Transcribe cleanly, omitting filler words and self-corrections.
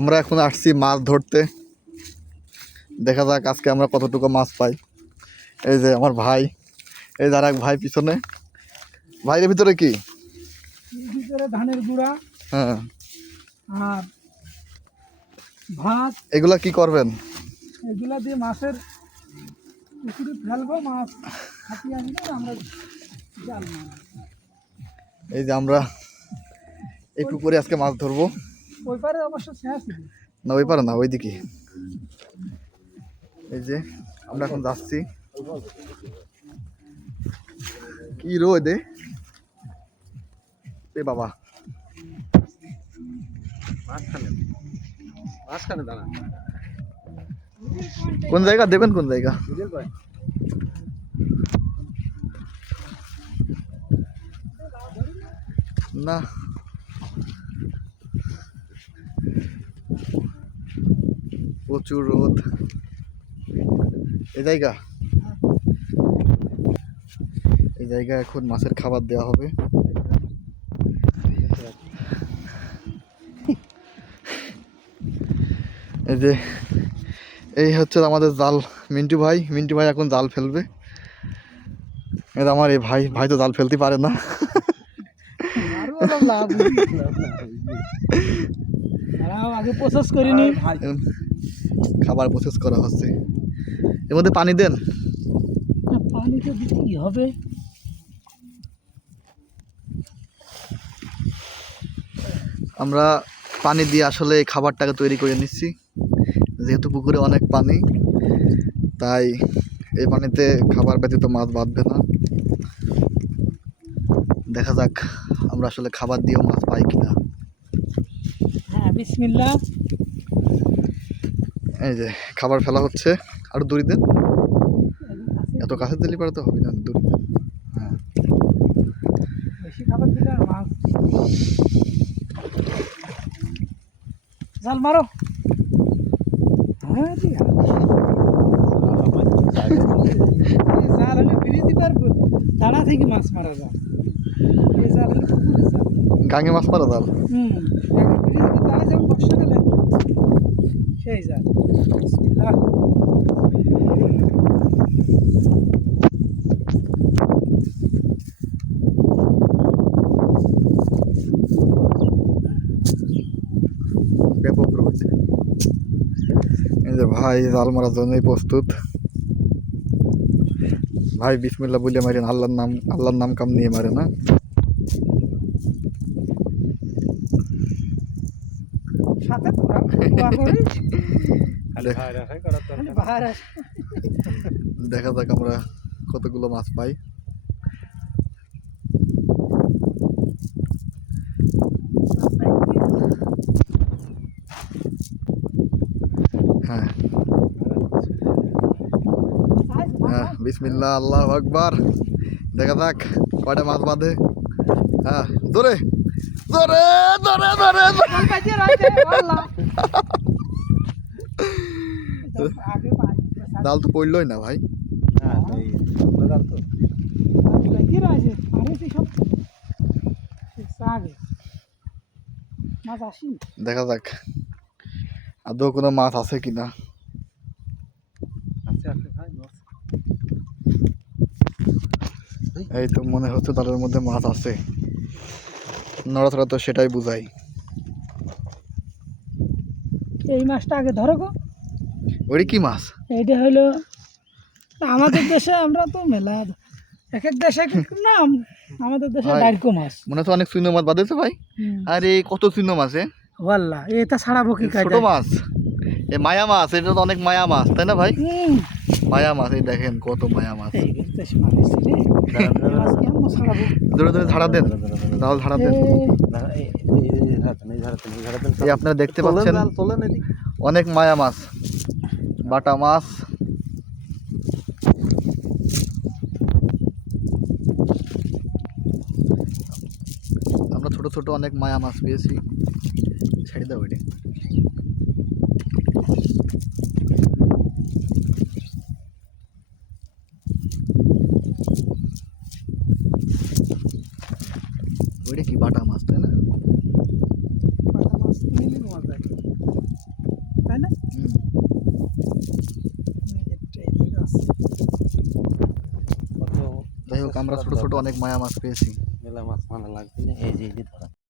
আমরা এখন আসছি মাছ ধরতে, দেখা যাক আজকে আমরা কতটুকু মাছ পাই। এই যে আমার ভাই, এই যে আর এক ভাই পিছনে। ভাইয়ের ভিতরে কি? ভিতরে ধানের গুঁড়া, হ্যাঁ, আর ভাত। এগুলা কি করবেন? এগুলা দিয়ে মাছের পুকুরে ফেলবো, মাছ হাতিয়ে আনবো, আমরা জাল মারবো। এই যে আমরা এই পুকুরে আজকে মাছ ধরবো। ওই পারে অবশ্য শেষ না, ওই পারে না, ওইদিকে। এই যে আমরা এখন যাচ্ছি। কি রোদ এ বাবা! কোন জায়গা দেবেন, কোন জায়গা? না, প্রচুর রোদ। এই জায়গা এখন মাছের খাবার দেওয়া হবে। এই যে এই হচ্ছে আমাদের জাল। মিন্টু ভাই এখন জাল ফেলবে। এটা আমার এই ভাই তো জাল ফেলতে পারে না। আগে প্রসেস করিনি, খাবার প্রসেস করা হচ্ছে। এর মধ্যে পানি দেন। পানি তো দিতেই হবে। আমরা পানি দিয়ে আসলে এই খাবারটাকে তৈরি করে নিচ্ছি। যেহেতু পুকুরে অনেক পানি, তাই এই পানিতে খাবার ব্যতীত মাছ বাঁধবে না। দেখা যাক আমরা আসলে খাবার দিয়েও মাছ পাই কিনা। হ্যাঁ, বিসমিল্লাহ। এই যে খাবার ফেলা হচ্ছে। আরো দড়ি দেন, এত কাছে দিলে পারে তো হবে না, দড়ি দেন। হ্যাঁ, বেশি খাবার দিলে আর মাছ। জাল মারো। হ্যাঁ, জাল হলে ব্রিজে পারবো, দাঁড়া থেকে মাছ মারা যায়। এই জাল হলে পুকুরে জাল। গাঙে মাছ মারা জাল। ব্রিজে দাঁড়া যেমন বর্ষাকালে সেই জাল। বিসমিল্লাহ। ব্যাপক রোদ। এই যে ভাই জাল মারার জন্যই প্রস্তুত। ভাই বিসমিল্লাহ বলে মারেন, আল্লাহর নাম কাম নিয়ে মারে না। সাথে তোরা দোয়া করিস। দেখা যাক আমরা কতগুলো মাছ পাই। হ্যাঁ হ্যাঁ, বিসমিল্লাহ, আল্লাহু আকবার। দেখা যাক কয়টা মাছ বাঁধে। হ্যাঁ, ধরে ধরে ধরে ধরে জাল তো পড়লই না ভাই। দেখা যাক আদৌ কোনো মাছ আছে কিনা। এই তো মনে হচ্ছে তাদের মধ্যে মাছ আছে। নড়াচড়া তো সেটাই বুঝাই। এই মাছটা আগে ধরো গো। ওই কি মাছ? এইটা হলো আমাদের দেশে, আমরা তো মেলা এক এক দেশে এক এক নাম। আমাদের দেশে ডাইরকো মাছ মনে হচ্ছে অনেক চুনো মাছ বাঁধেছে ভাই। আরে কত চুনো মাছ! ওয়াল্লাহ, এটা ছাড়াবো কি কাজ? ছোট মাছ, এ মায়া মাছ। এটা তো অনেক মায়া মাছ, তাই না ভাই? মায়া মাছ, এই দেখেন কত মায়া মাছ। ধরে ধরে ঝাড়া দেন, জাল ঝাড়া দেন। এই আপনারা দেখতে পাচ্ছেন অনেক মায়া মাছ, বাটা মাছ। আমরা ছোট ছোট অনেক মায়া মাছ পেয়েছি। ছেড়ে দাও এটি। ওই ওইটা কি বাটা মাছ তাই না? বাটা মাছ নিলে মাছ যায় তাই না? হুম। এটাই ঠিক আছে। কত যাই হোক আমরা ছোট ছোট অনেক মায়া মাছ পেয়েছি। মেলা মাছ মানে লাগবে না, এই যে ধরা